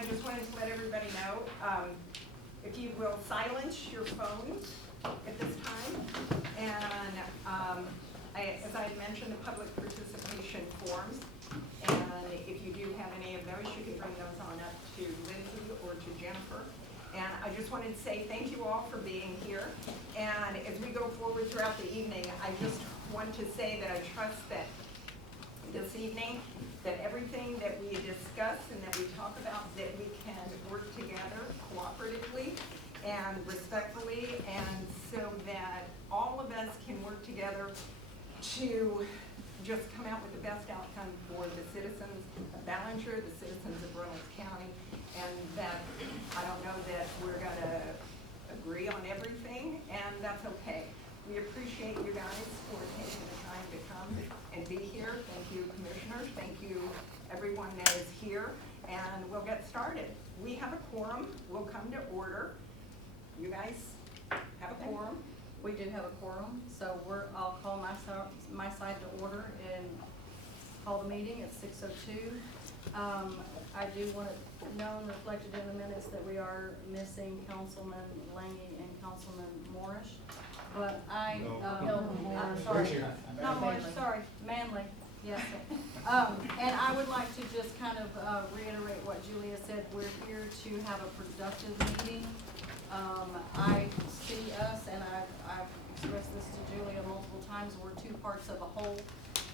I just wanted to let everybody know, if you will silence your phones at this time. And as I had mentioned, the public participation forms. And if you do have any of those, you can bring those on up to Lindsay or to Jennifer. And I just wanted to say thank you all for being here. And as we go forward throughout the evening, I just want to say that I trust that this evening, that everything that we discuss and that we talk about, that we can work together cooperatively and respectfully, and so that all of us can work together to just come out with the best outcome for the citizens of Ballinger, the citizens of Reynolds County, and that I don't know that we're gonna agree on everything, and that's okay. We appreciate you guys for taking the time to come and be here. Thank you, commissioners. Thank you, everyone that is here, and we'll get started. We have a quorum. We'll come to order. You guys have a quorum? We do have a quorum, so I'll call my side to order and call the meeting at 6:02. I do want it known, reflected in the minutes, that we are missing Councilman Lange and Councilman Morris. But not Morris, sorry, Manley, yes. And I would like to just kind of reiterate what Julia said. We're here to have a productive meeting. I see us, and I've expressed this to Julia multiple times, we're two parts of a whole.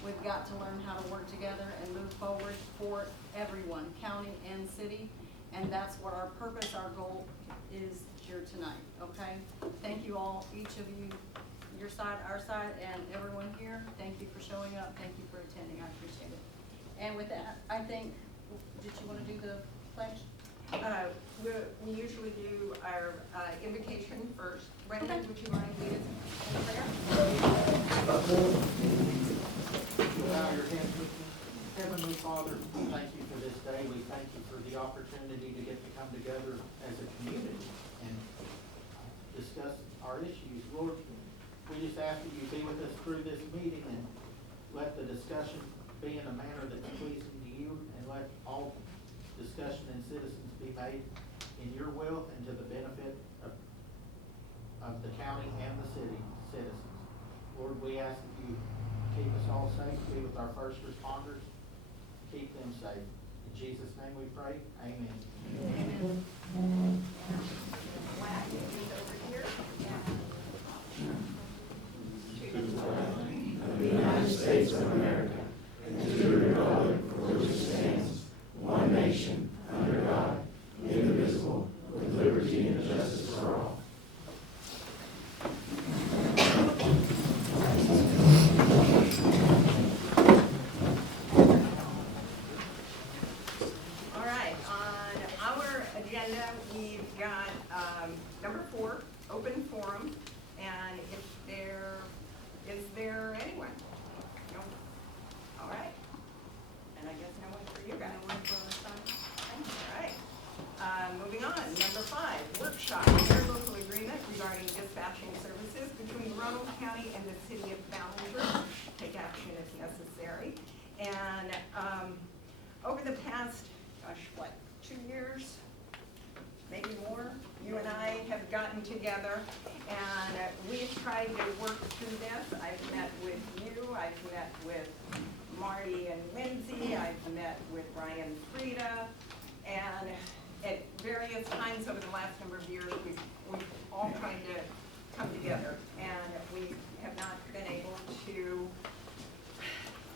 We've got to learn how to work together and move forward for everyone, county and city. And that's what our purpose, our goal is here tonight, okay? Thank you all, each of you, your side, our side, and everyone here. Thank you for showing up. Thank you for attending. I appreciate it. And with that, I think, did you want to do the pledge? We usually do our invocation first. Brenda, would you mind leading us in prayer? Bow your head with me. Heavenly Father, we thank you for this day. We thank you for the opportunity to get to come together as a community and discuss our issues. Lord, we just ask that you be with us through this meeting and let the discussion be in a manner that's pleasing to you, and let all discussion and citizens be made in your will and to the benefit of the county and the city citizens. Lord, we ask that you keep us all safe, be with our first responders, keep them safe. In Jesus' name we pray, amen. Amen. Flag is over here. To the flag of the United States of America, and to the republic for which it stands, one nation, under God, indivisible, with liberty and justice for all. All right, on our agenda, we've got number 4, open forum, and is there anyone? No? All right, and I guess no one for you guys. No one for our side. All right, moving on, number 5, workshop, interlocal agreement regarding dispatching services between Reynolds County and the city of Ballinger. Take action if necessary. And over the past, 2 years, maybe more, you and I have gotten together and we've tried to work through this. I've met with you, I've met with Marty and Lindsay, I've met with Ryan Frieda, and at various times over the last number of years, we've all tried to come together, and we have not been able to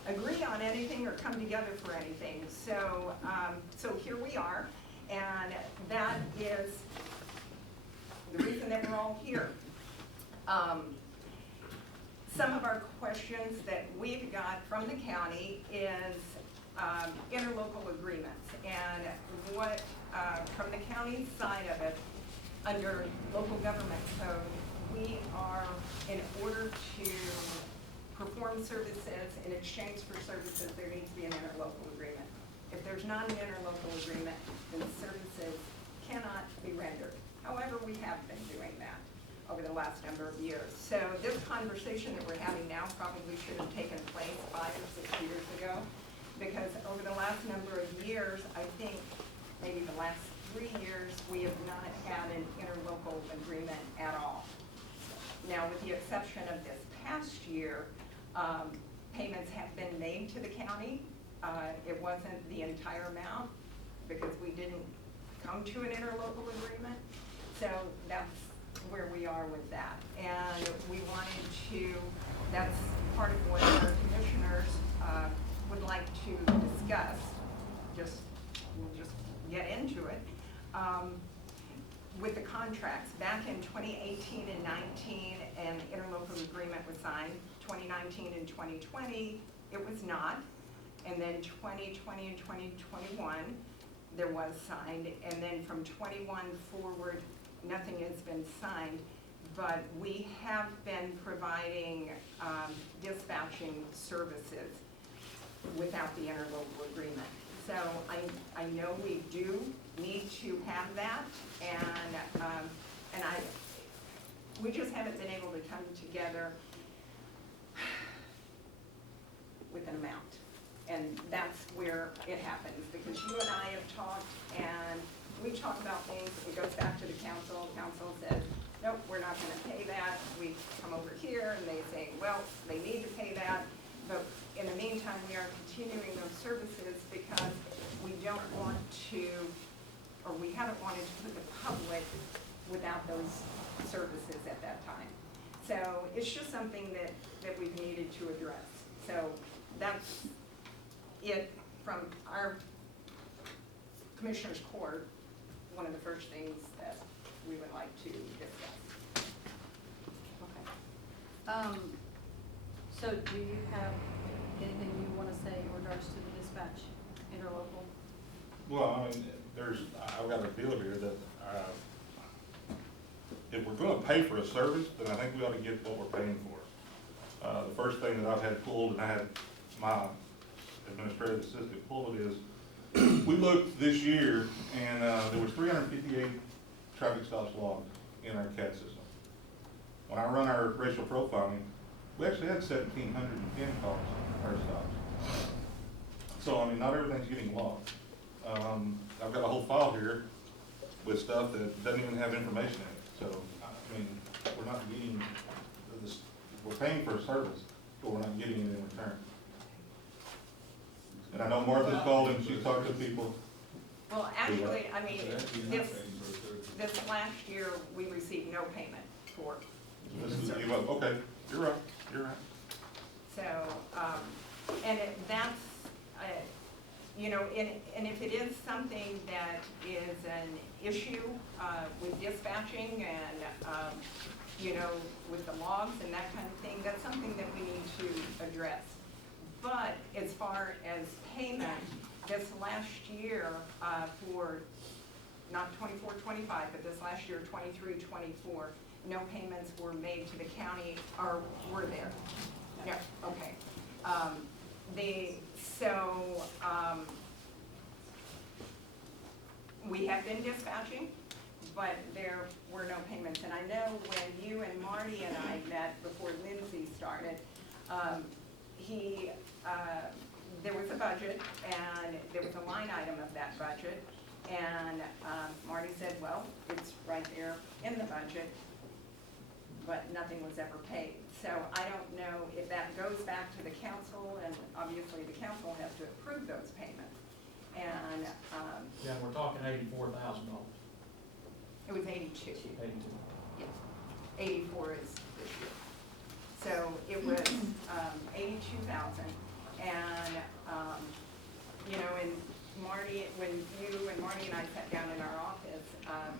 agree on anything or come together for anything. So, so here we are, and that is the reason that we're all here. Some of our questions that we've got from the county is interlocal agreements, and what from the county side of it, under local government code, we are, in order to perform services in exchange for services, there needs to be an interlocal agreement. If there's not an interlocal agreement, then the services cannot be rendered. However, we have been doing that over the last number of years. So this conversation that we're having now probably should have taken place 5 or 6 years ago, because over the last number of years, I think maybe the last 3 years, we have not had an interlocal agreement at all. Now, with the exception of this past year, payments have been made to the county. It wasn't the entire amount because we didn't come to an interlocal agreement. So that's where we are with that. And we wanted to, that's part of what our commissioners would like to discuss. We'll just get into it. With the contracts, back in 2018 and 19, an interlocal agreement was signed. 2019 and 2020, it was not. And then 2020 and 2021, there was signed. And then from 21 forward, nothing has been signed. But we have been providing dispatching services without the interlocal agreement. So I know we do need to have that, and we just haven't been able to come together with an amount. And that's where it happens, because you and I have talked, and we talk about things, it goes back to the council says, nope, we're not gonna pay that. We come over here and they say, well, they need to pay that. But in the meantime, we are continuing those services because we don't want to, or we haven't wanted to put the public without those services at that time. So it's just something that we've needed to address. So that's it from our Commissioners Court, one of the first things that we would like to discuss. Okay. So do you have anything you want to say in regards to the dispatch interlocal? Well, I mean, I've got a deal here that, if we're gonna pay for a service, then I think we ought to get what we're paying for. The first thing that I've had pulled, and I had my administrative assistant pull it, is we looked this year and there was 358 traffic stops logged in our CAD system. When I run our racial profiling, we actually had 1,710 calls per stops. So, I mean, not everything's getting logged. I've got a whole file here with stuff that doesn't even have information in it. So, I mean, we're not getting this, we're paying for a service, but we're not getting it in return. And I know Martha's called and she's talked to people. Well, actually, I mean, this last year, we received no payment for This is, okay, you're right, you're right. So, and that's, you know, and if it is something that is an issue with dispatching and, you know, with the logs and that kind of thing, that's something that we need to address. But as far as payment, this last year for, not 24-25, but this last year, 23-24, no payments were made to the county, or were there? No, okay. We have been dispatching, but there were no payments. And I know when you and Marty and I met before Lindsay started, there was a budget, and there was a line item of that budget, and Marty said, well, it's right there in the budget, but nothing was ever paid. So I don't know if that goes back to the council, and obviously the council has to approve those payments. And Yeah, we're talking $84,000. it was 82. 82. Yes, 84 is this year. So it was 82,000, and you know, and Marty, when you and Marty and I sat down in our office,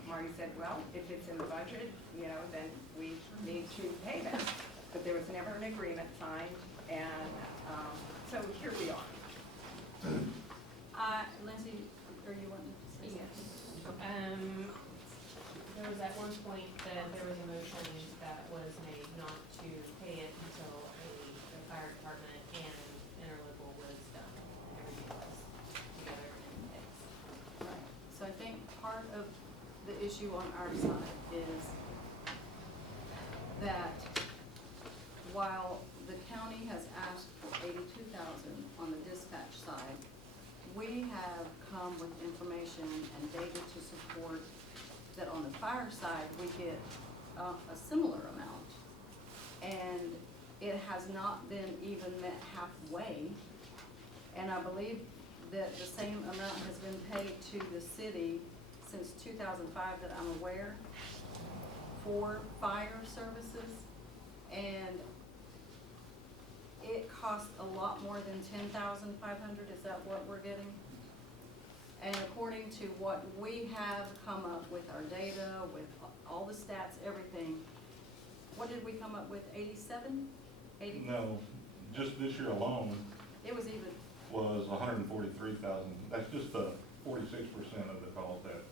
Marty said, well, if it's in the budget, you know, then we need to pay that. But there was never an agreement signed, and so here we are. Lindsay, are you wanting to say Yes. something? There was at one point that there was a motion that was made not to pay it until the fire department and interlocal was done. Everything was together and fixed. Right. So I think part of the issue on our side is that while the county has asked for $82,000 on the dispatch side, we we have come with information and data to support that on the fire side, we get a similar amount. And it has not been even met halfway. And I believe that the same amount has been paid to the city since 2005 that I'm aware for fire services. And it costs a lot more than 10,500, is that what we're getting? And according to what we have come up with our data, with all the stats, everything, what did we come up with, 87? 80? No, just this year alone It was even, was 143,000. That's just the 46% of the calls that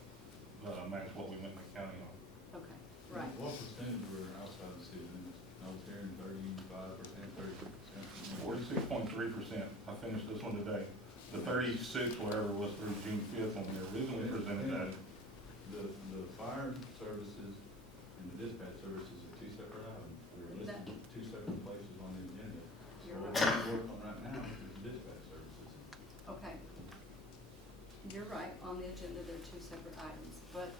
match what we went to the county on. okay, right. What percentage were outside the city limits? I was hearing 35%, 36%. 46.3%. I finished this one today. The 36, whatever, was through June 5th when we originally presented that. The fire services and the dispatch services are two separate items. They're listed two separate places on the agenda. So You're what right. we're working on right now is the dispatch services. Okay. You're right, on the agenda, there are two separate items, but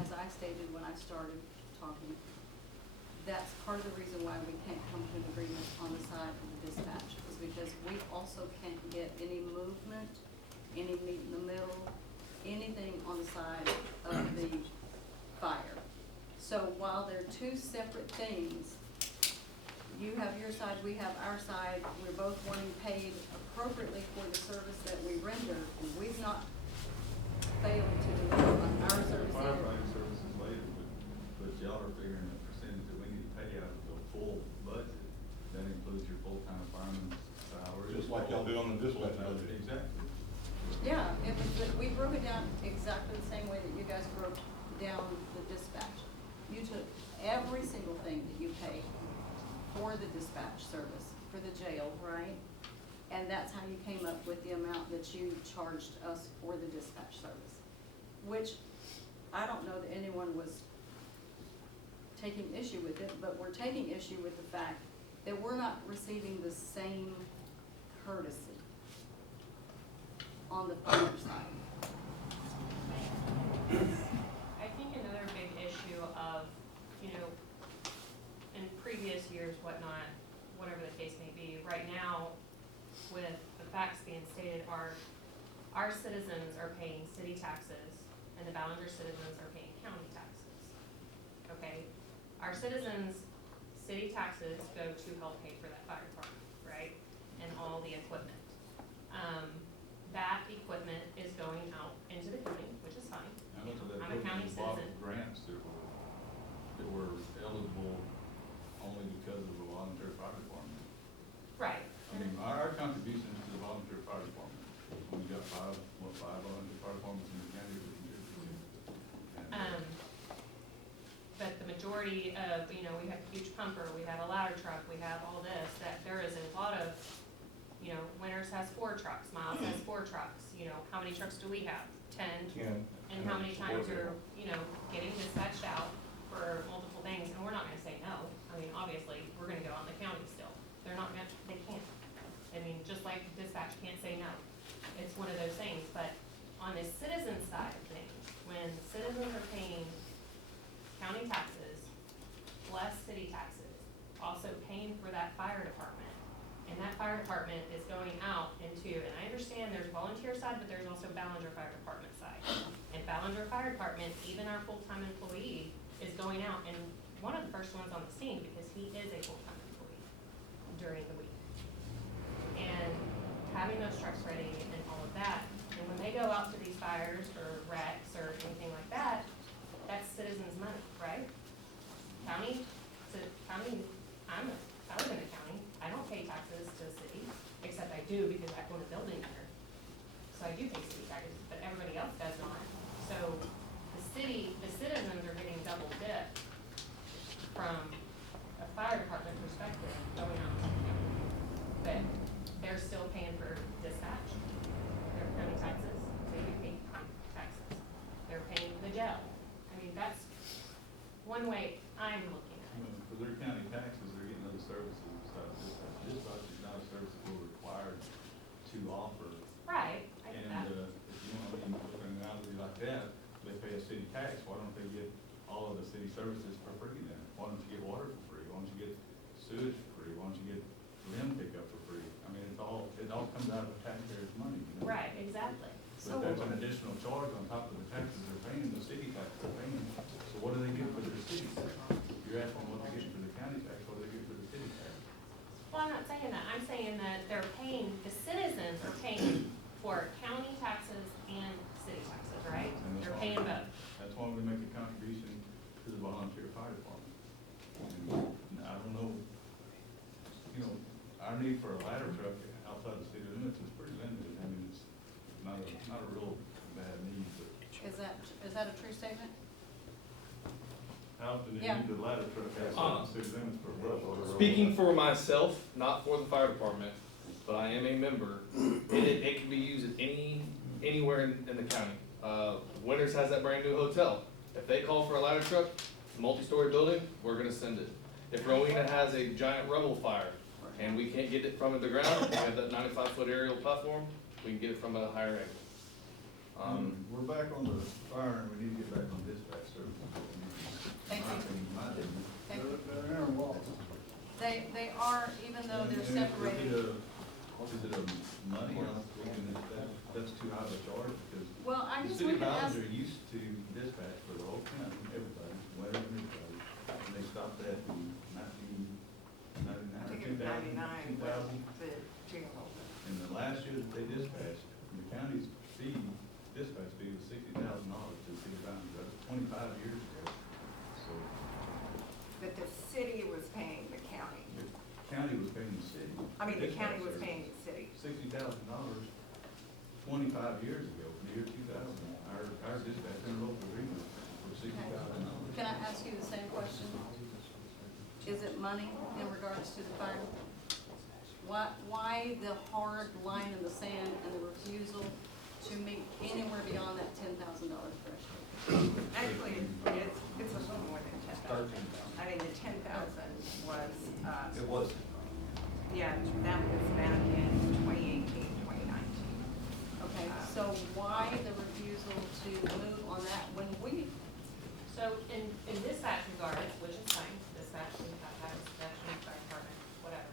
as I stated when I started talking, that's part of the reason why we can't come to an agreement on the side of the dispatch, is because we also can't get any movement, any meet in the middle, anything on the side of the fire. So while they're two separate things, you have your side, we have our side, we're both wanting paid appropriately for the service that we render, and we've not failed to deliver on our service either. Firefighting services later, but y'all are figuring a percentage that we need to pay out of the full budget. That includes your full-time fireman's salary. Just like y'all do on the dispatch budget. Exactly. Yeah, it was, we broke it down exactly the same way that you guys broke down the dispatch. You took every single thing that you pay for the dispatch service, for the jail, right? And that's how you came up with the amount that you charged us for the dispatch service. Which, I don't know that anyone was taking issue with it, but we're taking issue with the fact that we're not receiving the same courtesy on the fire side. I think another big issue of, in previous years, whatnot, whatever the case may be, right now, with the facts being stated, our citizens are paying city taxes, and the Ballinger citizens are paying county taxes. Okay? Our citizens' city taxes go to help pay for that fire department, right? And all the equipment. That equipment is going out into the county, which is fine. I looked at that I'm a county book, a lot of citizen. grants that were eligible only because of the volunteer fire department. Right. I mean, our contributions to the volunteer fire department, when we got five volunteer fire departments in the county, we contributed. And, But the majority of, we have a huge pumper, we have a ladder truck, we have all this, that there is a lot of, Winters has 4 trucks, Miles has 4 trucks, how many trucks do we have? 10? 10. And how many times are, getting dispatched out for multiple things, and we're not gonna say no. I mean, obviously, we're gonna go out in the county still. They're not gonna, they can't. I mean, just like dispatch can't say no. It's one of those things, but on the citizen side of things, when citizens are paying county taxes, plus city taxes, also paying for that fire department, and that fire department is going out into, and I understand there's volunteer side, but there's also Ballinger Fire Department side. And Ballinger Fire Department, even our full-time employee, is going out, and one of the first ones on the scene, because he is a full-time employee during the week. And having those trucks ready and all of that, and when they go out to these fires or wrecks or anything like that, that's citizens' money, right? County, I live in the county, I don't pay taxes to the city, except I do because I own a building there. So I do pay city taxes, but everybody else does not. So the citizens are getting double dip from a fire department perspective going out to the county. But they're still paying for dispatch, their county taxes, they do pay county taxes. They're paying the jail. I mean, that's one way I'm looking at it. for their county taxes, they're getting other services besides dispatch. Dispatch is not a service that we're required to offer. Right, I get And, that. services for free then? Why don't you get water for free? Why don't you get sewage for free? Why don't you get limb pickup for free? I mean, it all comes out of the taxpayers' money, you know? Right, exactly. But that's an additional charge on top of the taxes they're paying, the city taxes they're paying. So what do they get for their city tax? You're asking what they get for the county tax, what do they get for the city tax? Well, I'm not saying that. I'm saying that they're paying, the citizens are paying for county taxes and city taxes, right? And that's They're why- paying both. That's why we make a contribution to the volunteer fire department. And I don't know, you know, our need for a ladder truck outside the city limits is pretty limited. I mean, it's not a real bad need, but Is that a true statement? how often do you Yeah. need the ladder truck outside the city limits for brush order? Speaking for myself, not for the fire department, but I am a member, it can be used at anywhere in the county. Winters has that brand new hotel. If they call for a ladder truck, multi-story building, we're gonna send it. If Rowena has a giant rubble fire and we can't get it from the ground, we have that 95-foot aerial platform, we can get it from a higher angle. We're back on the fire and we need to get back on dispatch services. Thank you. My opinion. Thank you. They're interwalls. They are, even though they're separated. Is it a money, that's too high of a charge, because Well, I the guess city we could of ask, Ballinger used to dispatch for the whole county, everybody, whatever, everybody, and they stopped that in 1999, I think it 2000, was 99 2000. was the jail open. And the last year that they dispatched, the county's fee, dispatch fee was $60,000 to the city of Ballinger, that was 25 years ago. So That the city was paying the county. the county was paying the city. I mean, the county was dispatch paying the city. $60,000, 25 years ago, in the year 2000, our dispatch interlocal agreement was $60,000. can I ask you the same question? Is it money in regards to the fire? Why the hard line in the sand and the refusal to meet anywhere beyond that $10,000 threshold? Actually, it's a little more than 10,000. I mean, the 10,000 was, It was. yeah, that was back in 2018, 2019. Okay, so why the refusal to move on that when we, So in dispatch regards, which is fine, dispatch, we have to have dispatch in the fire department, whatever.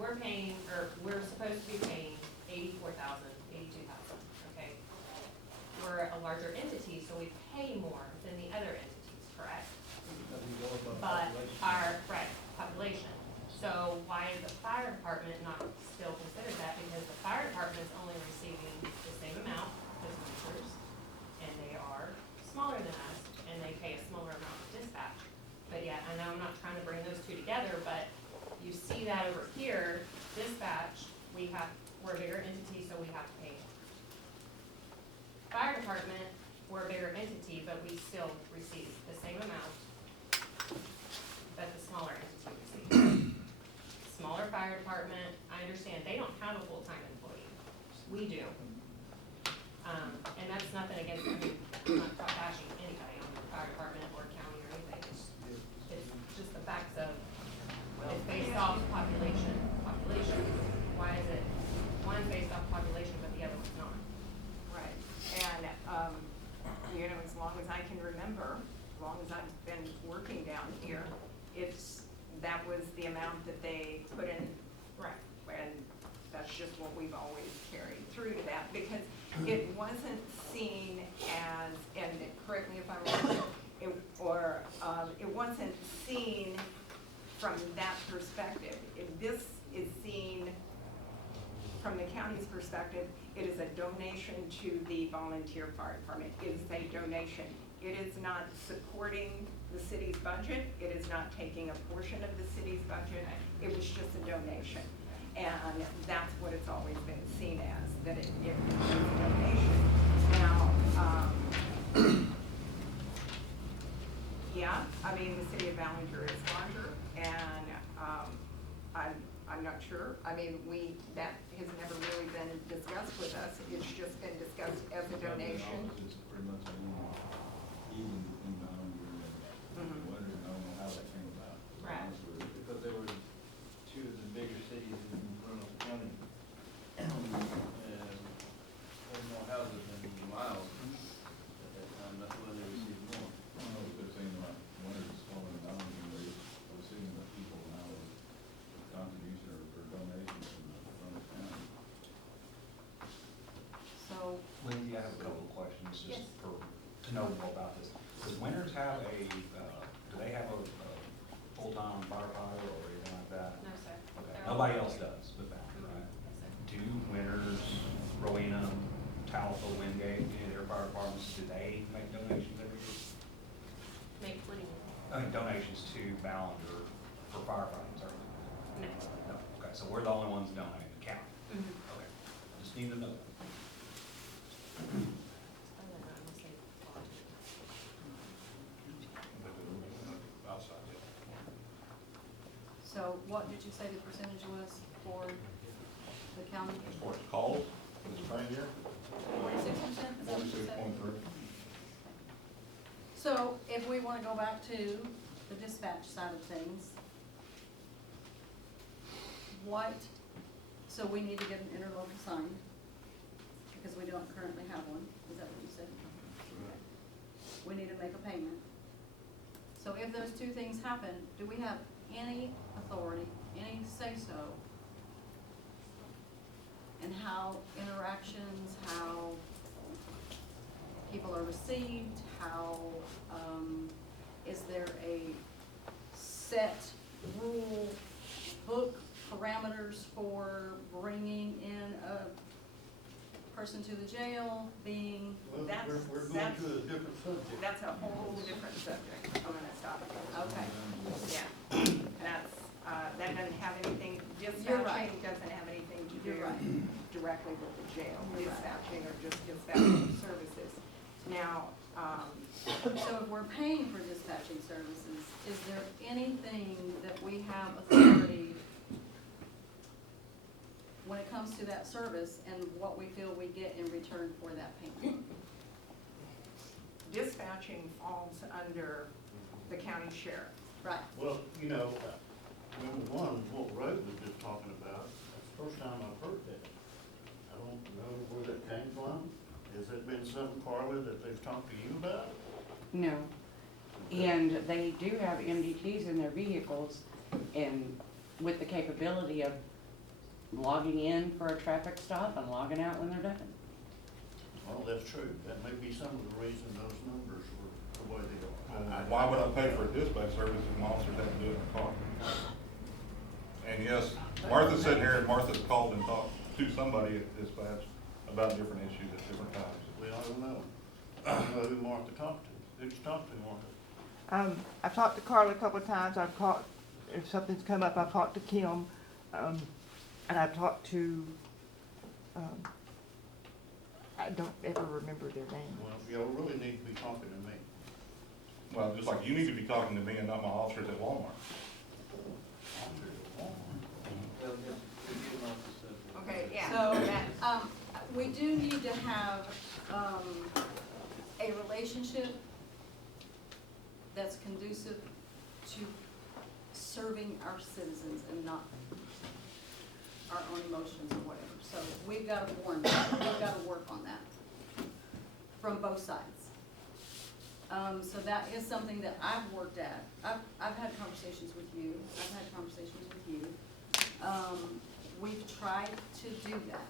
We're paying, or we're supposed to be paying 84,000, 82,000, okay? We're a larger entity, so we pay more than the other entities, correct? But our, right, population. So why is the fire department not still considered that? Because the fire department is only receiving the same amount as Winters, and they are smaller than us, and they pay a smaller amount of dispatch. But yeah, I know I'm not trying to bring those two together, but you see that over here, dispatch, we're a bigger entity, so we have to pay more. Fire department, we're a bigger entity, but we still receive the same amount that the smaller entity receives. Smaller fire department, I understand, they don't have a full-time employee. We do. And that's nothing against, I mean, I'm not bashing anybody on the fire department or county or anything. It's just the facts of, it's based off population. Why is it, one's based off population, but the other one's not? Right, and, you know, as long as I can remember, as long as I've been working down here, that was the amount that they put in. Right. And that's just what we've always carried through to that, because it wasn't seen as, and correct me if I'm wrong, it wasn't seen from that perspective. If this is seen from the county's perspective, it is a donation to the volunteer fire department. It is a donation. It is not supporting the city's budget. It is not taking a portion of the city's budget. It was just a donation. And that's what it's always been seen as, that it was a donation. Now, yeah, I mean, the city of Ballinger is larger, and I'm not sure. I mean, that has never really been discussed with us. It's just been discussed as a donation. It's pretty much even in Ballinger and Winters, I don't know how that came about. to be Right. honest with you. Because they were two of the bigger cities in Roanoke County. And had more houses than miles at that time, that's why they received more. I don't know if they're saying like Lindsay, I have a couple of questions Yes. just to know more about this. Does Winters have do they have a full-time firefighter or anything like that? No, sir. Okay, They're all nobody else volunteer. does but that, Mhm. right? Yes, sir. Do Winters, Rowena, Talfa, Wingate, any of their fire departments, do they make donations every year? Make money. Donations to Ballinger for firefighting services? No. No, okay, so we're the only ones donating, the county? Mhm. Okay, just need to know that. Other than that, unless they volunteer. Outside, yeah. So what did you say the percentage was for the county? As far as calls for this training year, 46%? Is that what you said? 46.3. So if we want to go back to the dispatch side of things, so we need to get an interlocal signed because we don't currently have one. Is that what you said? We need to make a payment. So if those two things happen, do we have any authority, any say-so in how interactions, how people are received, how, is there a set rule book parameters for bringing in a person to the jail, being, Well, That's- we're going that's- to a different subject. That's a whole different subject. I'm gonna stop you. okay, Yeah, that's, that doesn't have anything, You're dispatching right. doesn't have anything to do You're right. directly with the jail. You're right. Dispatching or just dispatching services. Now, so if we're paying for dispatching services, is there anything that we have authority when it comes to that service and what we feel we get in return for that payment? dispatching falls under the county sheriff. Right, Well, you know, number one, what Rose was just talking about, that's the first time I've heard that. I don't know where that came from. Has it been something, Carla, that they've talked to you about? No. And they do have MDTs in their vehicles and with the capability of logging in for a traffic stop and logging out when they're done. Well, that's true. That may be some of the reason those numbers were the way they are. Why would I pay for a dispatch service if my officers have to do it in the car? And yes, Martha's sitting here and Martha's called and talked to somebody at dispatch about different issues at different times. Well, I don't know. I don't know who Martha talked to. Who'd you talk to, Martha? I've talked to Carla a couple of times. I've called, if something's come up, I've talked to Kim, and I've talked to, I don't ever remember their name. Well, y'all really need to be talking to me. Well, just like you need to be talking to me and not my officers at Walmart. Okay, yeah. so, that- we do need to have, a relationship that's conducive to serving our citizens and not our own emotions or whatever. So we've got to warn that, we've got to work on that from both sides. So that is something that I've worked at. I've had conversations with you, I've had conversations with you. We've tried to do that.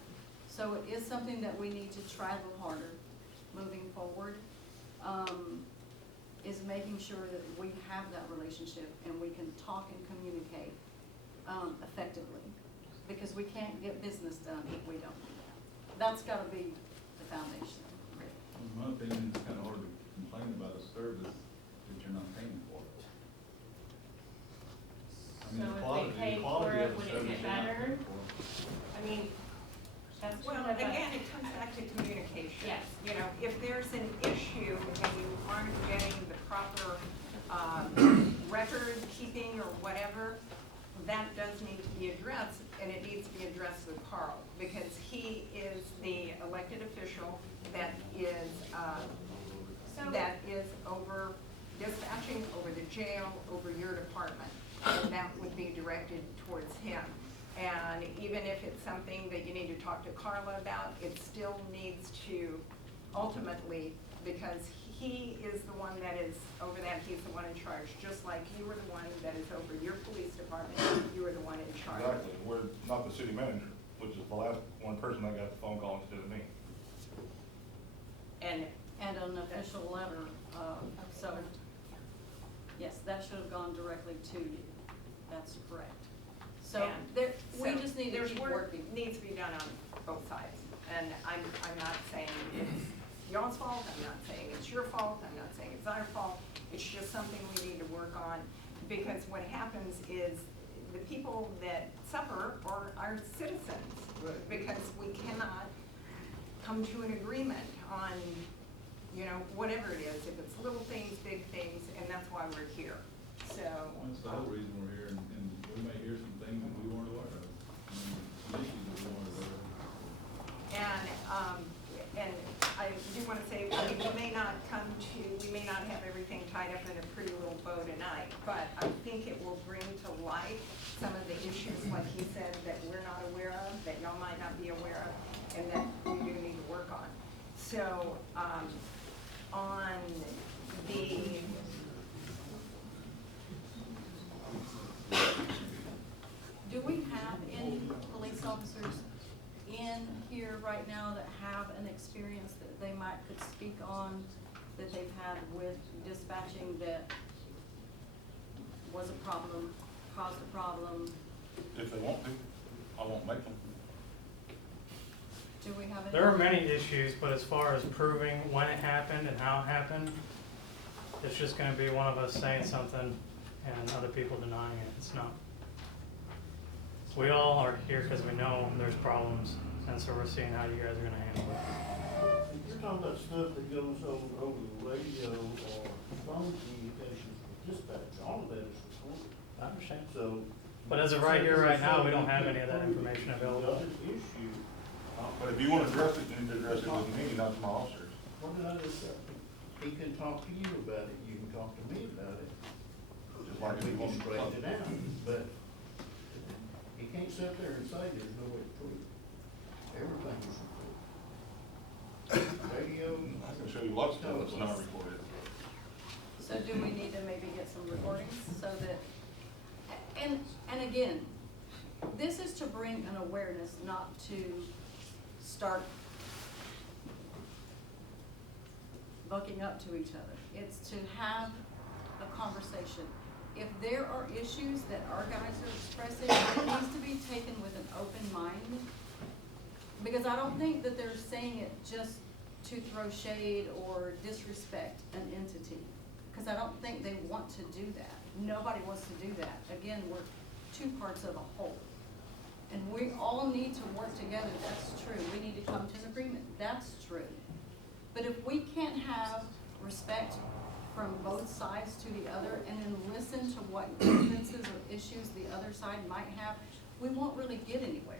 So it is something that we need to try a little harder moving forward. Is making sure that we have that relationship and we can talk and communicate effectively. Because we can't get business done if we don't do that. That's gotta be the foundation. In my opinion, it's kind of hard to complain about a service that you're not paying for. I mean, So the if quality, they paid the quality for it, of the would it service get you're not better? paying for. I mean, that's Well, kind of a- again, it comes back to communication. Yes. You know, if there's an issue and you aren't getting the proper, record keeping or whatever, that does need to be addressed, and it needs to be addressed with Carl, because he is the elected official that is, So- that is over dispatching, over the jail, over your department. And that would be directed towards him. And even if it's something that you need to talk to Carla about, it still needs to ultimately, because he is the one that is over that, he's the one in charge, just like you were the one that is over your police department, you were the one in charge. Exactly, we're not the city manager, which is the last one person that got the phone call instead of me. And an official letter, so, yes, that should have gone directly to you. That's correct. So And there, we so just need to there's keep work working. Needs to be done on both sides. And I'm not saying it's y'all's fault, I'm not saying it's your fault, I'm not saying it's our fault. It's just something we need to work on, because what happens is the people that suffer are our citizens. Right. Because we cannot come to an agreement on, you know, whatever it is, if it's little things, big things, and that's why we're here. So. That's the whole reason we're here, and we may hear some things that we weren't aware of. I mean, some issues that we weren't aware of. And I do want to say, I mean, we may not have everything tied up in a pretty little bow tonight, but I think it will bring to light some of the issues, like he said, that we're not aware of, that y'all might not be aware of, and that we do need to work on. So, on the, Do we have any police officers in here right now that have an experience that they could speak on, that they've had with dispatching that was a problem, caused a problem? If they want to, I won't make them. Do we have any? There are many issues, but as far as proving when it happened and how it happened, it's just gonna be one of us saying something and other people denying it. It's not. We all are here because we know there's problems, and so we're seeing how you guys are gonna handle it. If you're talking about stuff that goes over the radio or phone communications with dispatch, all of that is recorded. I understand. So. But as of right here, right now, we don't have any of that information The available. other issue, But if you want to address it, you need to address it with me, not to my officers. what did I just say? He can talk to you about it, you can talk to me about it. Just like if We you can want to. straighten it out, but he can't sit there and say there's no way to prove it. Everything is recorded. Radio. I can show you lots of stuff that's not recorded. So do we need to maybe get some recordings so that, and again, this is to bring an awareness, not to start bucking up to each other. It's to have a conversation. If there are issues that our guys are expressing, it needs to be taken with an open mind. Because I don't think that they're saying it just to throw shade or disrespect an entity. Because I don't think they want to do that. Nobody wants to do that. Again, we're two parts of a whole. And we all need to work together, that's true. We need to come to an agreement, that's true. But if we can't have respect from both sides to the other and then listen to what grievances or issues the other side might have, we won't really get anywhere.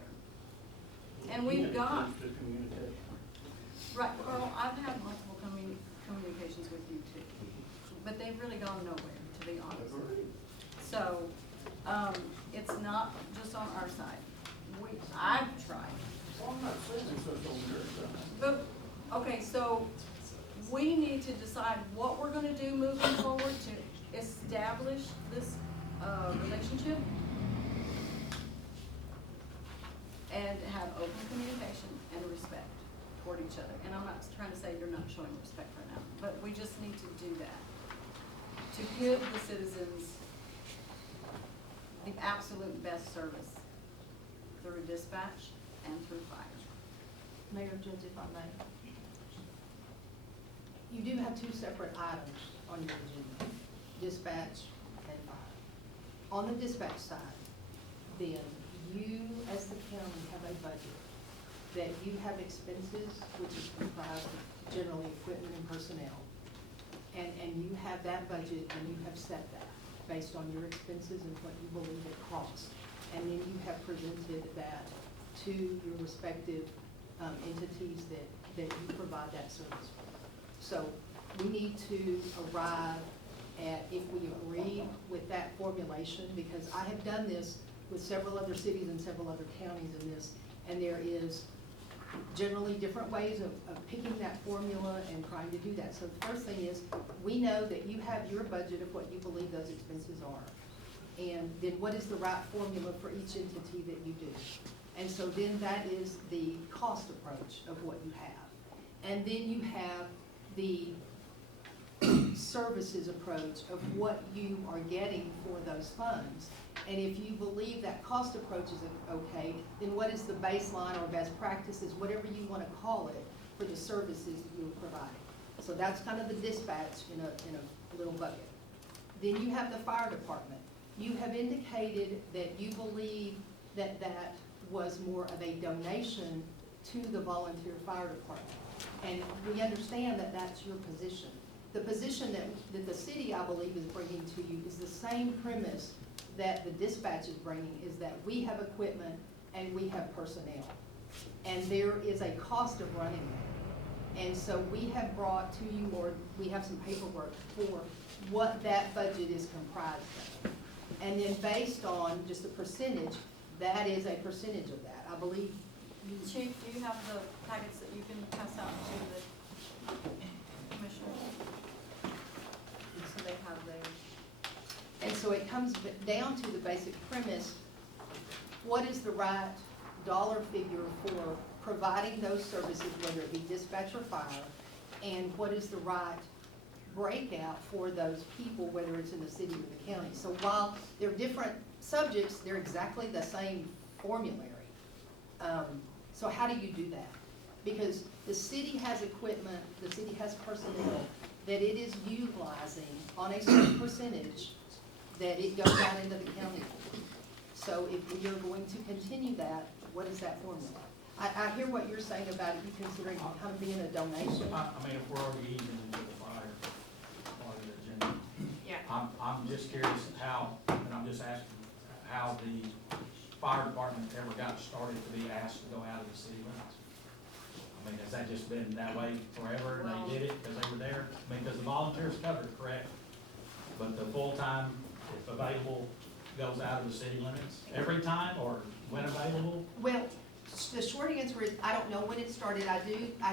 And we've got, To communicate. right, Carl, I've had multiple communications with you too, but they've really gone nowhere, to be honest. Agreed. So, it's not just on our side. I've tried. Well, I'm not saying it's just on your side. But, okay, so we need to decide what we're gonna do moving forward to establish this, relationship and have open communication and respect toward each other. And I'm not trying to say you're not showing respect right now, but we just need to do that. To give the citizens the absolute best service through dispatch and through fire. Mayor, Judge, if I may. You do have two separate items on your agenda, dispatch and fire. On the dispatch side, then you, as the county, have a budget that you have expenses, which is comprised of generally equipment and personnel. And you have that budget and you have set that based on your expenses and what you believe it costs. And then you have presented that to your respective entities that you provide that service for. So we need to arrive at, if we agree with that formulation, because I have done this with several other cities and several other counties in this, and there is generally different ways of picking that formula and trying to do that. So the first thing is, we know that you have your budget of what you believe those expenses are. And then what is the right formula for each entity that you do? And so then that is the cost approach of what you have. And then you have the services approach of what you are getting for those funds. And if you believe that cost approach is okay, then what is the baseline or best practices, whatever you want to call it, for the services that you're providing? So that's kind of the dispatch in a little bucket. Then you have the fire department. You have indicated that you believe that that was more of a donation to the volunteer fire department. And we understand that that's your position. The position that the city, I believe, is bringing to you is the same premise that the dispatch is bringing, is that we have equipment and we have personnel. And there is a cost of running that. And so we have brought to you, or we have some paperwork for what that budget is comprised of. And then based on just a percentage, that is a percentage of that. I believe you. Chief, do you have the packets that you can pass out to the commissioners? So they have theirs. And so it comes down to the basic premise, what is the right dollar figure for providing those services, whether it be dispatch or fire, and what is the right breakout for those people, whether it's in the city or the county. So while they're different subjects, they're exactly the same formulary. So how do you do that? Because the city has equipment, the city has personnel that it is utilizing on a certain percentage that it goes out into the county for. So if we are going to continue that, what is that formula? I hear what you're saying about it, you considering kind of being a donation. I mean, if we're already eating into the fire part of the agenda, Yeah. I'm just curious how, and I'm just asking, how the fire department ever got started to be asked to go out of the city limits. I mean, has that just been that way forever, and they did it because they were there? I mean, because the volunteers covered, correct? But the full-time, if available, goes out of the city limits every time, or when available? Well, the short answer is, I don't know when it started. I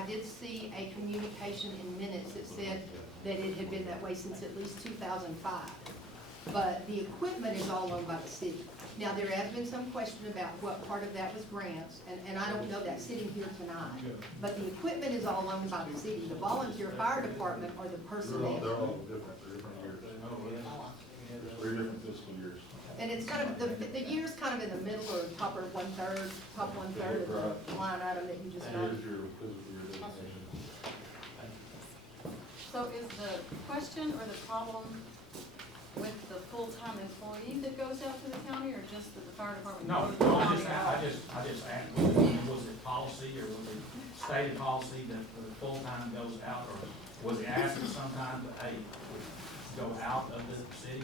did see a communication in minutes that said that it had been that way since at least 2005. But the equipment is all owned by the city. Now, there has been some question about what part of that was grants, and I don't know that sitting here tonight. But the equipment is all owned by the city. The volunteer fire department are the personnel. They're all different, they're different years. Three different fiscal years. And it's kind of, the year's kind of in the middle or top or one-third, top one-third of the line item that you just And got. here's your fiscal year designation. So is the question or the problem with the full-time employee that goes out to the county, or just that the fire department? No, goes to the no, county? I just asked, was it policy, or was it stated policy that the full-time goes out, or was he asked sometime to, hey, go out of the city?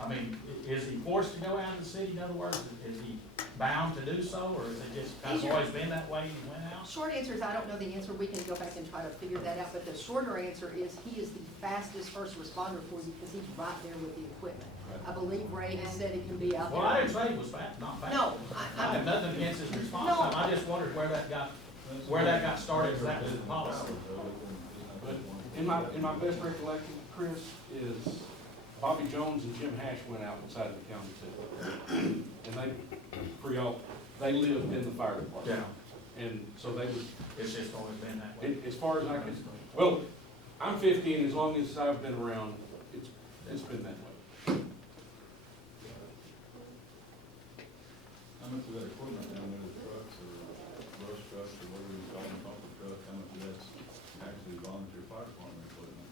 I mean, is he forced to go out of the city? In other words, is he bound to do so, or is it just kind of always been that way and he went out? Short answer is I don't know the answer. We can go back and try to figure that out, but the shorter answer is he is the fastest first responder for you because he's right there with the equipment. I believe Ray has said he can be out there. Well, I didn't say he was fast, not fast. No, I have nothing against his response No. time. I just wondered where that got started, because that was the policy. But in my best recollection, Chris, is Bobby Jones and Jim Hash went out inside of the county too. And they lived in the fire department. Yeah. And so they would, It's just always been that way. as far as I can, well, I'm 50, and as long as I've been around, it's been that way. How much of that equipment down there, the trucks or brush trucks or whatever you call them, pumper truck, how much of that's actually volunteer fire department equipment?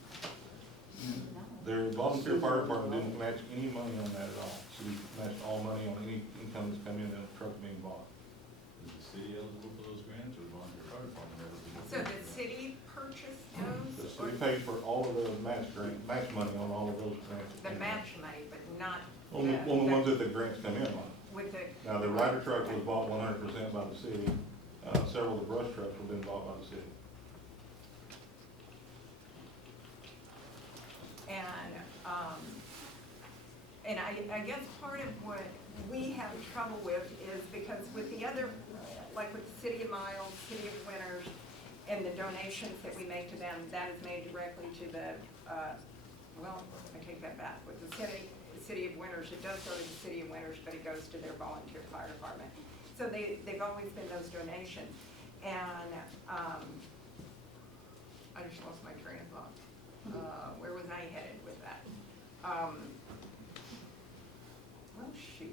Their volunteer fire department didn't match any money on that at all. So we matched all money on any income that's come in and a truck being bought. Is the city eligible for those grants, or the volunteer fire department eligible? So the city purchased The those, city paid for all of the match money on all of those grants. the match money, but not Only the ones that the grants come in on. with the. Now, the Ryder truck was bought 100% by the city. Several of the brush trucks have been bought by the city. And I guess part of what we have trouble with is because with the other, like with the City of Miles, City of Winters, and the donations that we make to them, that is made directly to the, well, I take that back. With the City of Winters, it does go to the City of Winters, but it goes to their volunteer fire department. So they've always been those donations. And I just lost my train of thought. oh, shoot.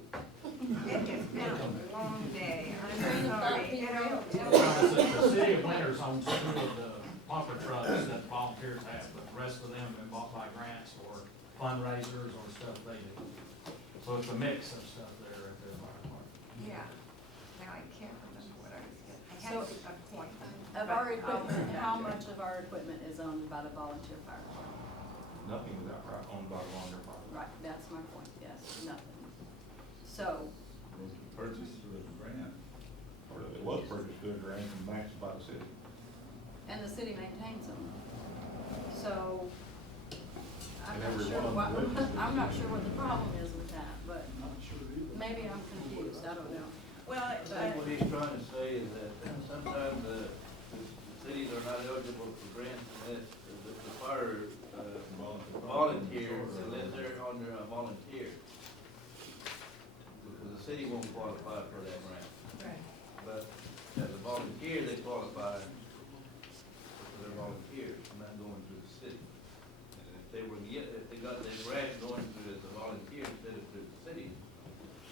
It has been a long day. I'm Train of thought sorry. being You know, The city of Winters owns two of the pumper trucks that volunteers have, but the rest of them have been bought by grants or fundraisers or stuff they do. So it's a mix of stuff there at the fire department. Yeah, now I can't remember what I was getting. I So, had a point. Of but our I'll equipment, come how back to it. much of our equipment is owned by the volunteer fire department? Nothing is outright owned by the Longer Fire. Right, that's my point, yes, nothing. So, It was purchased through a grant. Or it was purchased through a grant and matched by the city. and the city maintains them. So, I'm And not every sure one of what, them registered. I'm not sure what the problem is with that, but Not sure either. maybe I'm confused, I don't know. Well, I think what he's trying to say is that sometimes the cities are not eligible for grants unless the fire volunteers, unless they're under a volunteer. Because the city won't qualify for that grant. right. But as a volunteer, they qualify for their volunteers, not going through the city. And if they got their grant going through as a volunteer instead of through the city,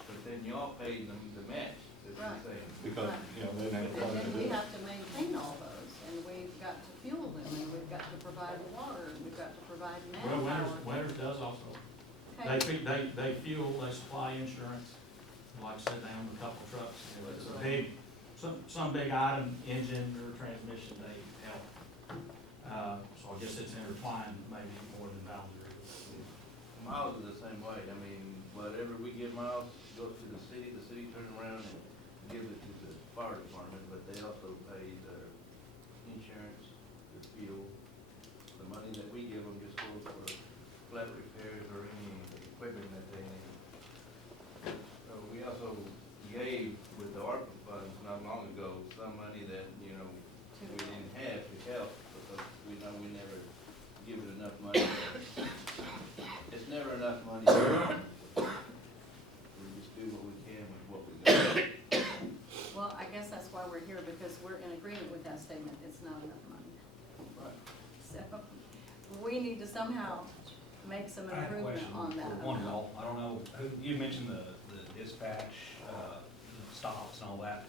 but then y'all paid them the match, is what Right. I'm saying. Because, you know, they didn't have But a then to we do it. have to maintain all those, and we've got to fuel them, and we've got to provide the water, and we've got to provide Well, manpower. Winters does also. Okay. They fuel, they supply insurance. Like I said, they own a couple trucks. It's a big, some big item, engine or transmission, they help. So I guess it's intertwined maybe more than boundary. Miles is the same way. I mean, whatever we give Miles goes to the city turns around and gives it to the fire department, but they also pay their insurance, their fuel. The money that we give them just goes for flat repairs or any equipment that they need. So we also gave with the ARPA funds not long ago, some money that, you know, we didn't have to help, because we know we never give it enough money. It's never enough money. We just do what we can with what we got. Well, I guess that's why we're here, because we're in agreement with that statement, it's not enough money. Right. So, we need to somehow make some I have a improvement question on that. for one of amount. y'all. I don't know, you mentioned the dispatch, stops and all that.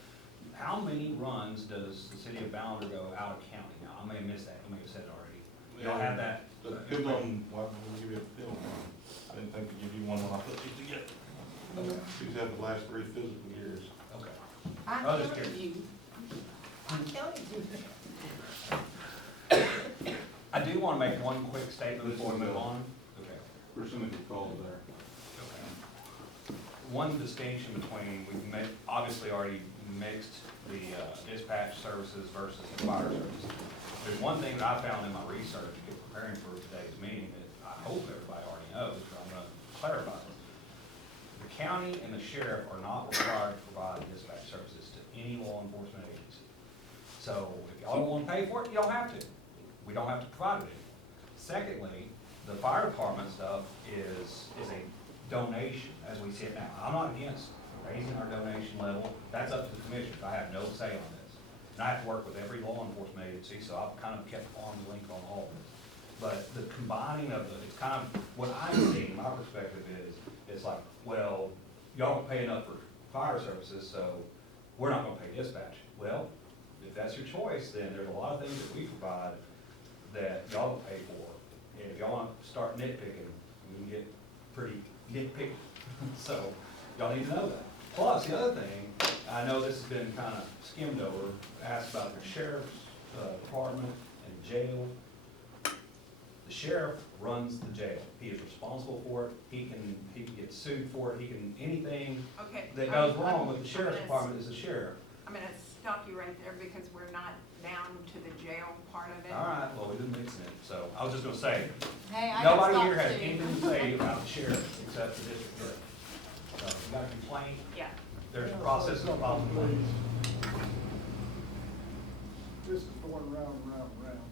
How many runs does the city of Ballinger go out of county now? I may have missed that, you may have said it already. Y'all have that? Depends on, well, we'll give you a film. I didn't think to give you one when I put these together. These have the last 3 physical years. Okay. I'm I was just telling curious. you. I'm telling you. I do want to make one quick statement before we move on. Okay. Percentage of calls there. One distinction between, we've obviously already mixed the dispatch services versus the fire services. There's one thing that I found in my research, preparing for today's meeting, that I hope everybody already knows, but I'm gonna clarify it. The county and the sheriff are not required to provide dispatch services to any law enforcement agency. So if y'all don't wanna pay for it, you don't have to. We don't have to provide it anymore. Secondly, the fire department stuff is a donation as we see it now. I'm not against raising our donation level. That's up to the commissioners. I have no say on this. And I have to work with every law enforcement agency, so I've kind of kept arm's length on all of this. But the combining of it's kind of, what I'm seeing, my perspective is, it's like, well, y'all don't pay enough for fire services, so we're not gonna pay dispatch. Well, if that's your choice, then there's a lot of things that we provide that y'all don't pay for. And if y'all wanna start nitpicking, we can get pretty nitpicky. So, y'all need to know that. Plus, the other thing, I know this has been kind of skimmed over, asked about the sheriff's department and jail. The sheriff runs the jail. He is responsible for it. He can get sued for it. He can, anything Okay. that goes I'm- wrong with the sheriff's I'm gonna- department is the sheriff. I'm gonna stop you right there because we're not down to the jail part of it. All right, well, we've been mixing it, so I was just gonna say, Hey, I got nobody here stopped has too. anything to say about the sheriff except the district clerk. So, if you got a complaint, Yeah. there's a process of filing complaints. This is going round and round and round.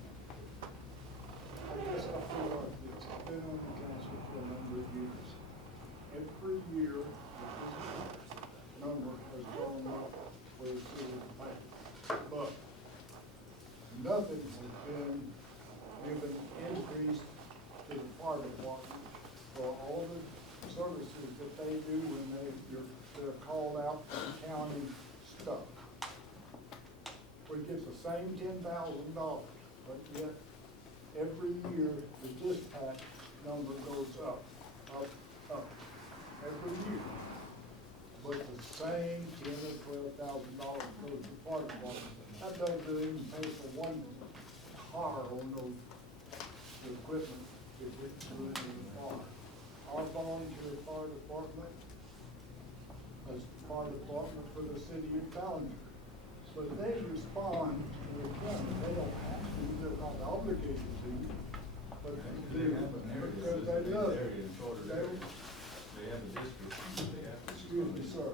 I guess I feel like this, I've been on the council for a number of years. Every year, the number has gone up for the city of Bank. But nothing has been given increase to the fire department for all the services that they do when they're called out from county stuff. We get the same $10,000, but yet every year the dispatch number goes up, every year. But the same $10,000 or $12,000 goes to fire department. That doesn't even pay for one car on those, the equipment that gets doing in the fire. Our volunteer fire department is the fire department for the city of Ballinger. But they respond to the county. They don't have to, they're not obligated to, but they do because they love it. They have a district, they have to. Excuse me, sir.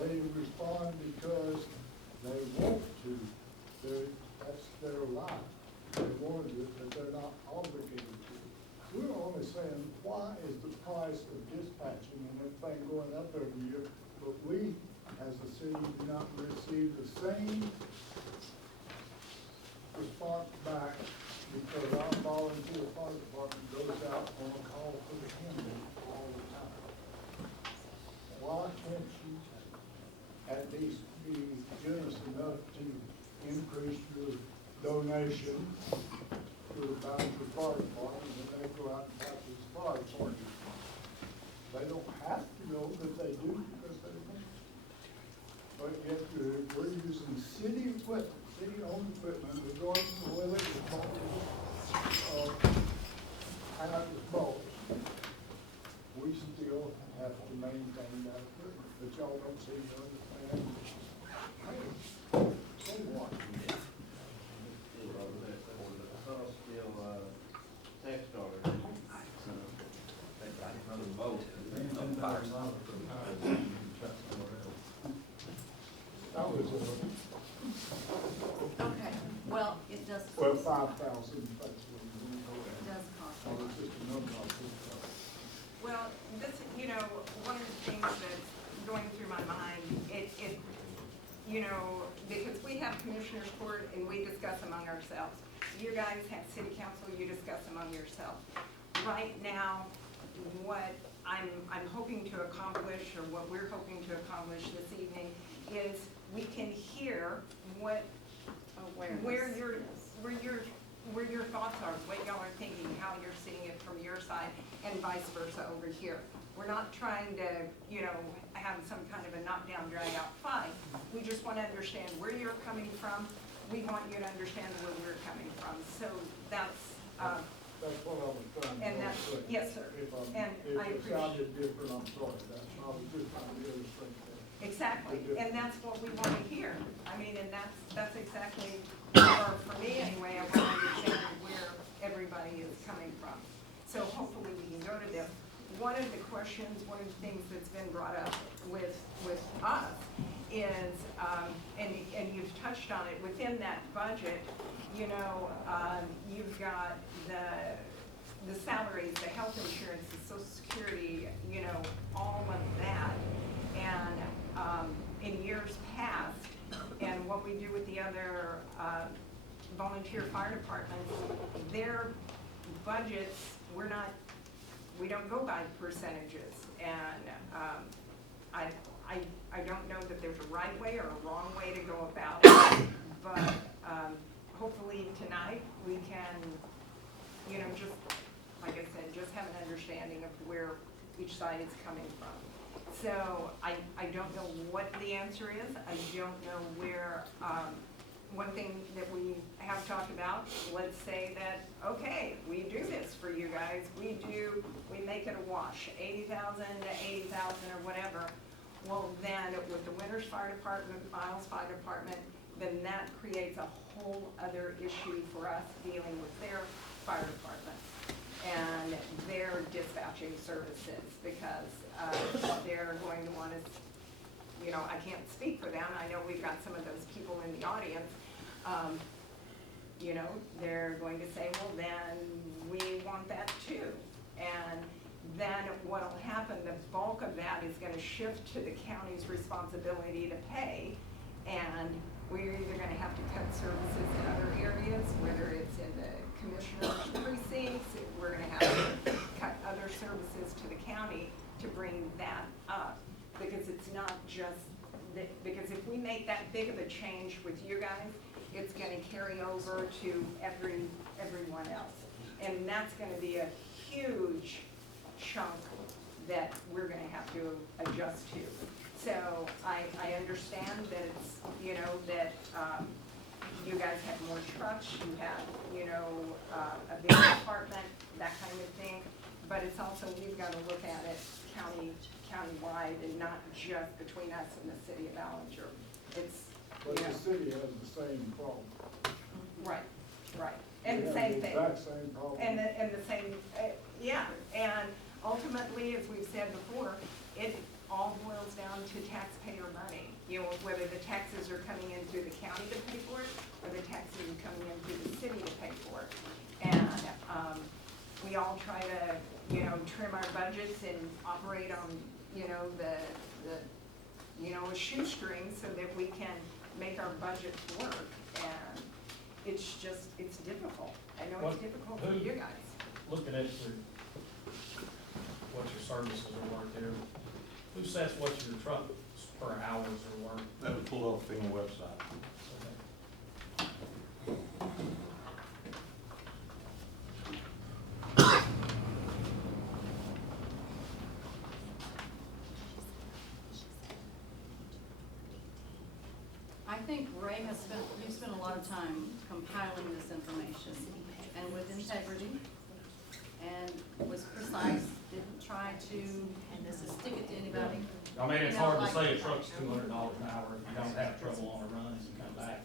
They respond because they want to. That's their life. They want to do it, but they're not obligated to. We're only saying, why is the price of dispatching and everything going up every year, but we, as a city, do not receive the same response back because our volunteer fire department goes out on a call for the county all the time. Why can't you at least be generous enough to increase your donation to the Ballinger Fire Department when they go out and practice fire department? They don't have to know, but they do because they want to. But yet we're using city equipment, city-owned equipment, regardless of whether it's bought out of bulk. We still have to maintain that equipment, but y'all don't seem to understand. Hey, so what? Tax dollars. Another vote. That was Okay, well, it does. well, 5,000, that's what It does cost. I was just a number of it. Well, this, you know, one of the things that's going through my mind, you know, because we have commissioners court and we discuss among ourselves. You guys have city council, you discuss among yourselves. Right now, what I'm hoping to accomplish, or what we're hoping to accomplish this evening, is we can hear where your thoughts are, what y'all are thinking, how you're seeing it from your side, and vice versa over here. We're not trying to, you know, have some kind of a knockdown, drag out fight. We just want to understand where you're coming from. We want you to understand where we're coming from. So that's what I was trying to and that's, illustrate. yes, sir. If And I it appreciate. sounded different, I'm sorry. I was just trying to illustrate that. Exactly, and that's what we want to hear. I mean, and that's exactly, or for me anyway, I want to understand where everybody is coming from. So hopefully we can go to them. One of the questions, one of the things that's been brought up with us is, and you've touched on it, within that budget, you know, you've got the salaries, the health insurance, the social security, you know, all of that. And in years past, and what we do with the other volunteer fire departments, their budgets, we don't go by percentages. And I don't know that there's a right way or a wrong way to go about it, but hopefully tonight we can, you know, just, like I said, just have an understanding of where each side is coming from. So I don't know what the answer is. I don't know where, one thing that we have talked about, let's say that, okay, we do this for you guys. We make it a wash, 80,000 to 80,000 or whatever. Well, then with the Winters Fire Department, Miles Fire Department, then that creates a whole other issue for us dealing with their fire department and their dispatching services, because they're going to want to, you know, I can't speak for them. I know we've got some of those people in the audience. You know, they're going to say, well, then we want that too. And then what'll happen, the bulk of that is going to shift to the county's responsibility to pay, and we're either going to have to cut services in other areas, whether it's in the commissioner's precincts, we're going to have to county to bring that up, because it's not just, because if we make that big of a change with you guys, it's gonna carry over to everyone else. And that's gonna be a huge chunk that we're gonna have to adjust to. So I understand that it's, you know, that, you guys have more trucks, you have, you know, a big department, that kind of thing. But it's also, we've gotta look at it countywide and not just between us and the city of Ballinger. It's, But you know, the city has the same problem. right, right. And We the have same thing. exact same problem. And the same, yeah, and ultimately, as we've said before, it all boils down to taxpayer money. You know, whether the taxes are coming in through the county to pay for it, or the taxes are coming in through the city to pay for it. And, we all try to, you know, trim our budgets and operate on, you know, you know, a shoestring so that we can make our budgets work. And it's just, it's difficult. I know it's difficult for you guys. Looking at what your services are worth here, who sets what your trucks per hours are worth? That was pulled off the FEMA website. I think Ray has spent a lot of time compiling this information, and with integrity, and was precise, didn't try to stick it to anybody. I mean, it's You know, hard to like- say a truck's $200 an hour if you don't have trouble on a run and you come back.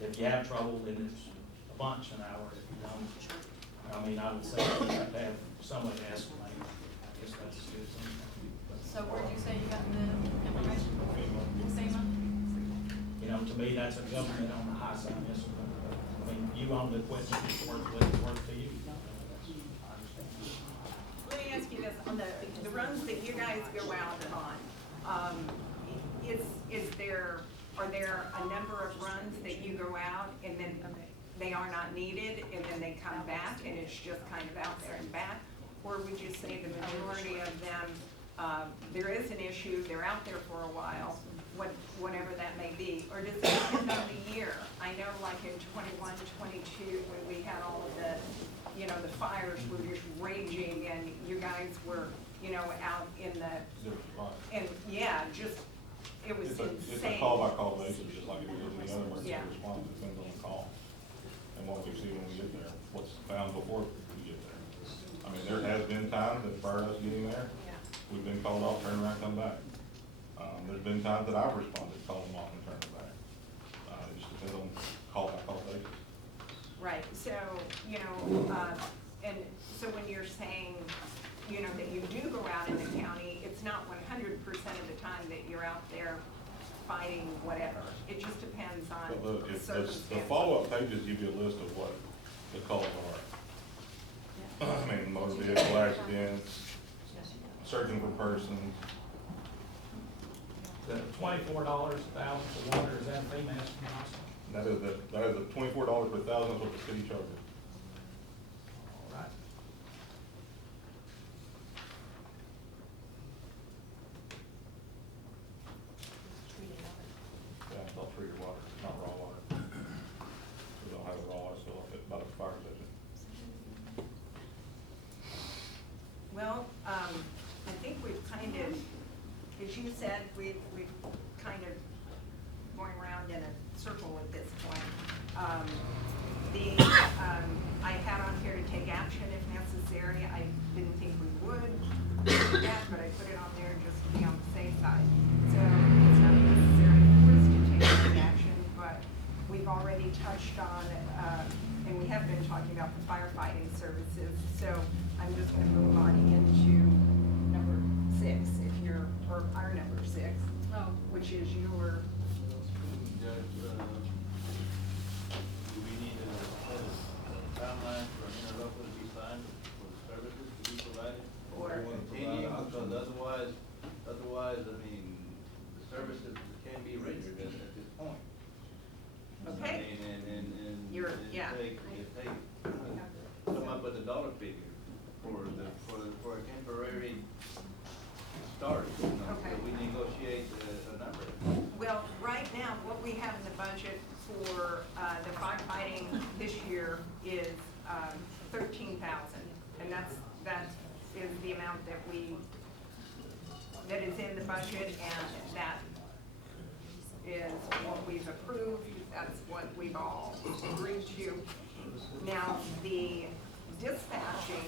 If you have trouble, then it's a bunch an hour. If you don't, I mean, I would say you have to have somebody to estimate. I guess that's good. So where'd you say you got the information? FEMA? You know, to me, that's a government on the high side, yes, sir. I mean, you own the equipment, it's worth what it's worth to you. I understand. Let me ask you this, on the runs that you guys go out on, are there a number of runs that you go out and then they are not needed and then they come back and it's just kind of out there and back? Or would you say the majority of them, there is an issue, they're out there for a while, whatever that may be? Or does it depend on the year? I know like in 21, 22, when we had all of the, you know, the fires were just raging and you guys were, you know, out in the, and yeah, just, it was insane. It's a call-by-call basis, just like it is any other emergency Yeah. response, it depends on the call. And what we see when we get there, what's found before we get there. I mean, there has been times that prior to us getting there, Yeah. we've been called off, turned around, come back. There's been times that I've responded, called them off and turned them back. It just depends on call-by-call basis. Right, so, you know, and so when you're saying, you know, that you do go out in the county, it's not 100% of the time that you're out there fighting whatever. It just depends on But look, the the circumstances. follow-up pages give you a list of what the calls are. I mean, motor vehicle accidents, searching for persons. The $24 a thousand for water, is that FEMA estimate also? That is the $24 per thousand, what the city charges. All right. Yeah, it's all treated water, not raw water. We don't have a raw water still up at, by the fire station. Well, I think we've kind of, as you said, we've kind of going around in a circle at this point. I had on here to take action if necessary. I didn't think we would do that, but I put it on there just to be on the safe side. So it's not necessary for us to take any action, but we've already touched on, and we have been talking about the firefighting services. So I'm just gonna move on into number 6, if you're, or our number 6, which is your, Judge, do we need a set a timeline for an interlocal to be signed for the services to be provided? Or- Continue, because otherwise, I mean, the services can be rendered at this point. Okay. I mean, and You're- yeah. if they come up with a dollar figure for a temporary that is in the budget, and that is what we've approved, that's what we've all agreed to. Now, the dispatching